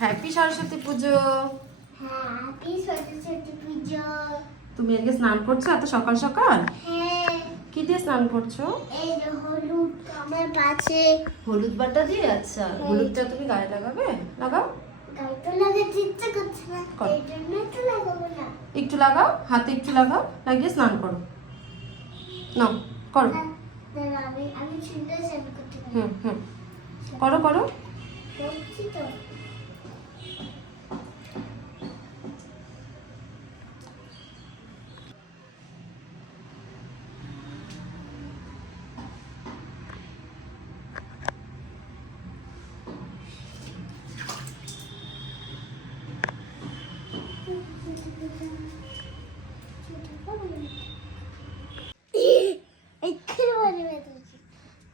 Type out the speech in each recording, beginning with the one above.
Happy Saraswati পুজো। Happy Saraswati পুজো। তুমি আজকে স্নান করছো এত সকাল সকাল? হ্যাঁ। কি দিয়ে স্নান করছো? এই যে হলুদ আমার পাশে। হলুদ বাটা দিয়ে? আচ্ছা, হলুদটা তুমি গায়ে লাগাবে? লাগাও। গায়ে তো লাগাতে ইচ্ছে করছে না, করো। এই জন্য তো লাগাবো না। একটু লাগাও, হাতে একটু লাগাও, লাগিয়ে স্নান করো। নাও করো। হ্যাঁ, দাঁড়া, আমি সুন্দর স্নান করতে পারি। হুম, করো করো। করছি তো।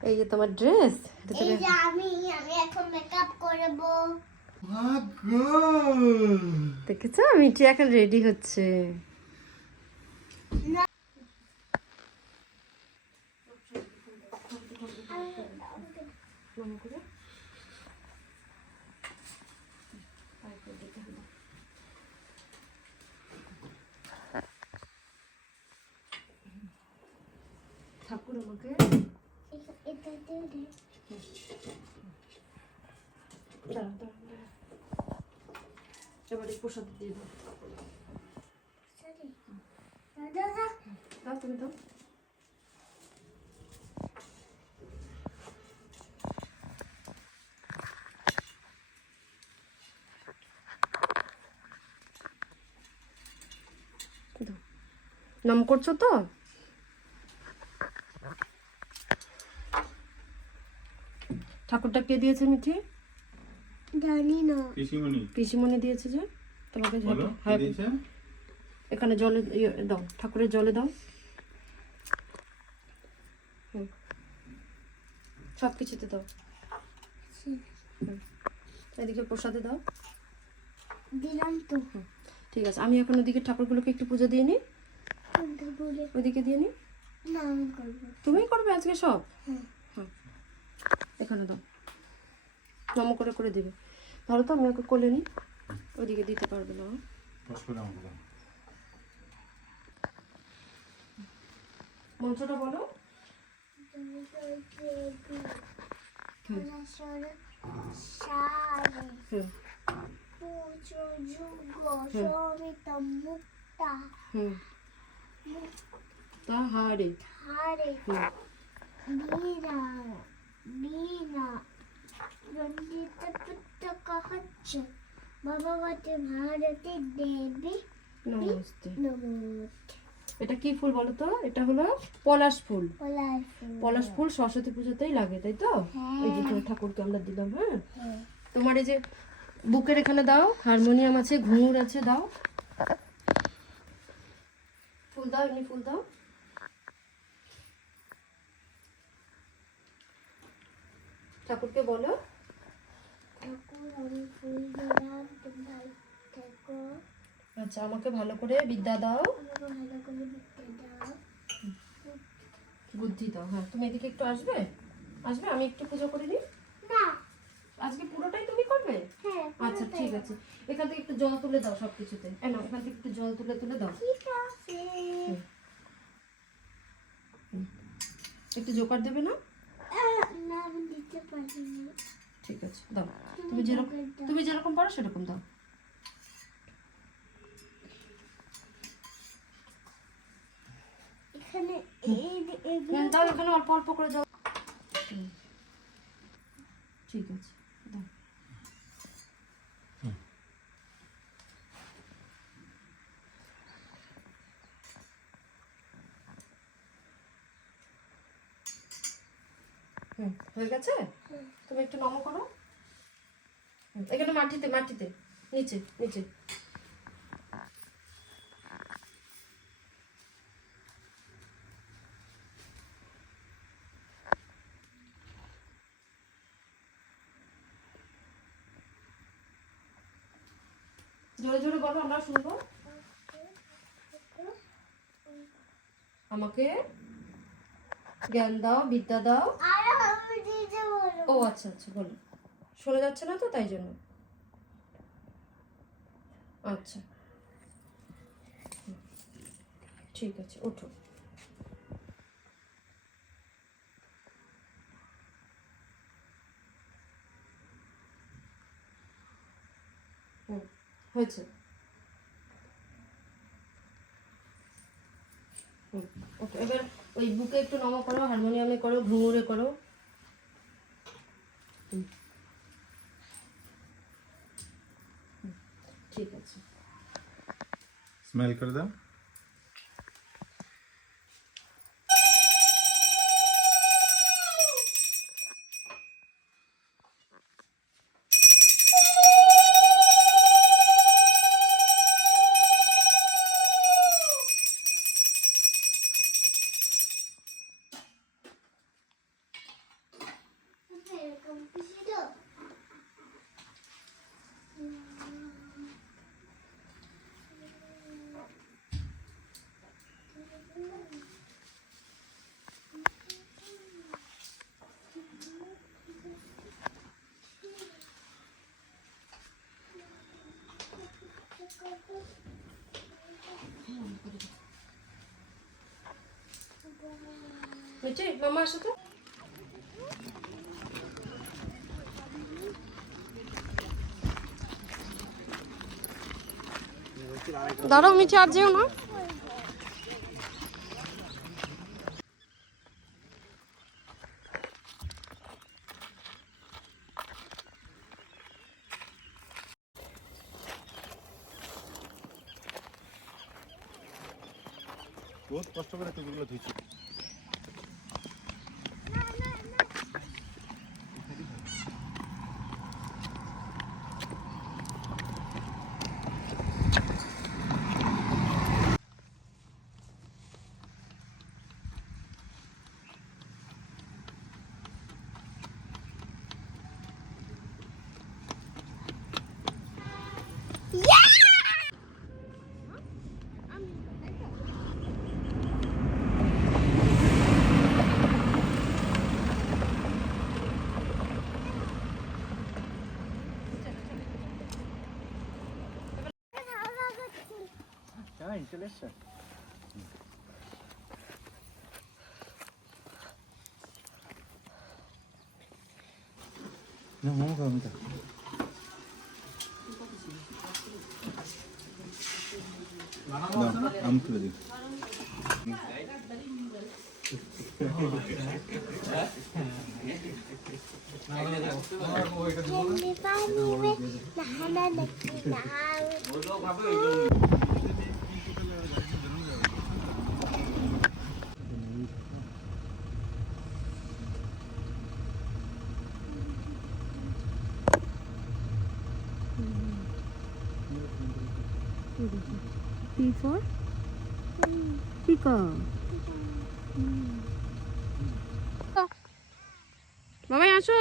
এই যে তোমার ড্রেস। এই যে আমি এখন মেকআপ করব। দেখেছো মিঠি এখন রেডি হচ্ছে। ঠাকুর আমাকে এটা দিয়ে দে। এবারে প্রসাদ দিয়ে দাও। সরি। দাদা দাও তুমি দাও। নাম করছো তো? ঠাকুরটা কে দিয়েছে মিঠি? জানি না। পিসিমণি দিয়েছে যে তোমাকে। বলো, কি হ্যাঁ, দিয়েছে? এখানে জলে দাও, ঠাকুরের জলে দাও। সব কিছুতে দাও। এদিকে প্রসাদে দাও। দিলাম তো। ঠিক আছে, আমি এখন ওদিকে ঠাকুরগুলোকে একটু পুজো দিয়ে নিই। কোনটা বলে? ওইদিকে দিয়ে নিই। না, আমি করবো। তুমিই করবে আজকে সব? হ্যাঁ। হ্যাঁ, এখানে দাও। নম করে করে দেবে। ধরো তো, আমি ওকে কোলে নিই। ওইদিকে দিতে পারবে না। মন্ত্রটা বলো। তুমি বলতে হুম। সারে হুম পুজো যুগ হুম। সমিত মুক্তা হুম। তাহারে। হারে হুম। বীরা বীরা রঞ্জিত পুস্তক হচ্ছে ভগবতী ভারতী দেবী নমস্তে। নমস্তে। এটা কি ফুল বলো তো? এটা হলো পলাশ ফুল। পলাশ পলাশ ফুল সরস্বতী পুজোতেই লাগে, তাই তো? হ্যাঁ। এই যে তোমার ঠাকুরকে আমরা দিলাম। হ্যাঁ, হ্যাঁ। তোমার এই যে বুকের এখানে দাও, হারমোনিয়াম আছে, ঘুঙুর আছে, দাও। ফুল দাও, এমনি ফুল দাও। ঠাকুরকে বলো। ঠাকুর আমি ফুল দিলাম, তুমি ভালো থেকো, আচ্ছা, আমাকে ভালো করে বিদ্যা দাও, আমাকে ভালো করে বিদ্যা দাও, বুদ্ধি দাও। হ্যাঁ, তুমি এদিকে একটু আসবে? আসবে, আমি একটু পুজো করে নিই। না। আজকে পুরোটাই তুমি করবে? হ্যাঁ, আচ্ছা, ঠিক আছে। এখান থেকে একটু জল তুলে দাও সবকিছুতে। না, এখান থেকে একটু জল তুলে তুলে দাও। ঠিক আছে। একটু জোকার দেবে না? না, আমি দিতে পারি না। ঠিক আছে, দাও। তুমি যেরকম পারো সেরকম দাও। এখানে দাও, এখানে অল্প অল্প করে যাও। ঠিক আছে, দাও। হয়ে গেছে? তুমি একটু নম করো। এখানে মাটিতে মাটিতে, নিচে নিচে। জোরে জোরে বলো, আমরা শুনবো। আমাকে জ্ঞান দাও, বিদ্যা দাও। আর আমি দিতে বলো। ও আচ্ছা আচ্ছা, বলো। শোনা যাচ্ছে না তো, তাই জন্য। আচ্ছা ঠিক আছে, ওঠো। হয়েছে। ওকে, এবার ওই বুকে একটু নমো করো, হারমোনিয়ামে করো, ঘুঙুরে করো। ঠিক আছে। স্মেল করে দাও। এরকম খুশি তো মিঠি, মামা আসো তো। দাঁড়াও মিঠি, আর যেও না। বহুত কষ্ট করে তুগুলো ধুইছি। চলে এসছে। না মোমো খাও, মিঠা। আম তুলে দিই। पानी में नहाना लगती नहा P for peacock. মামাই আসো।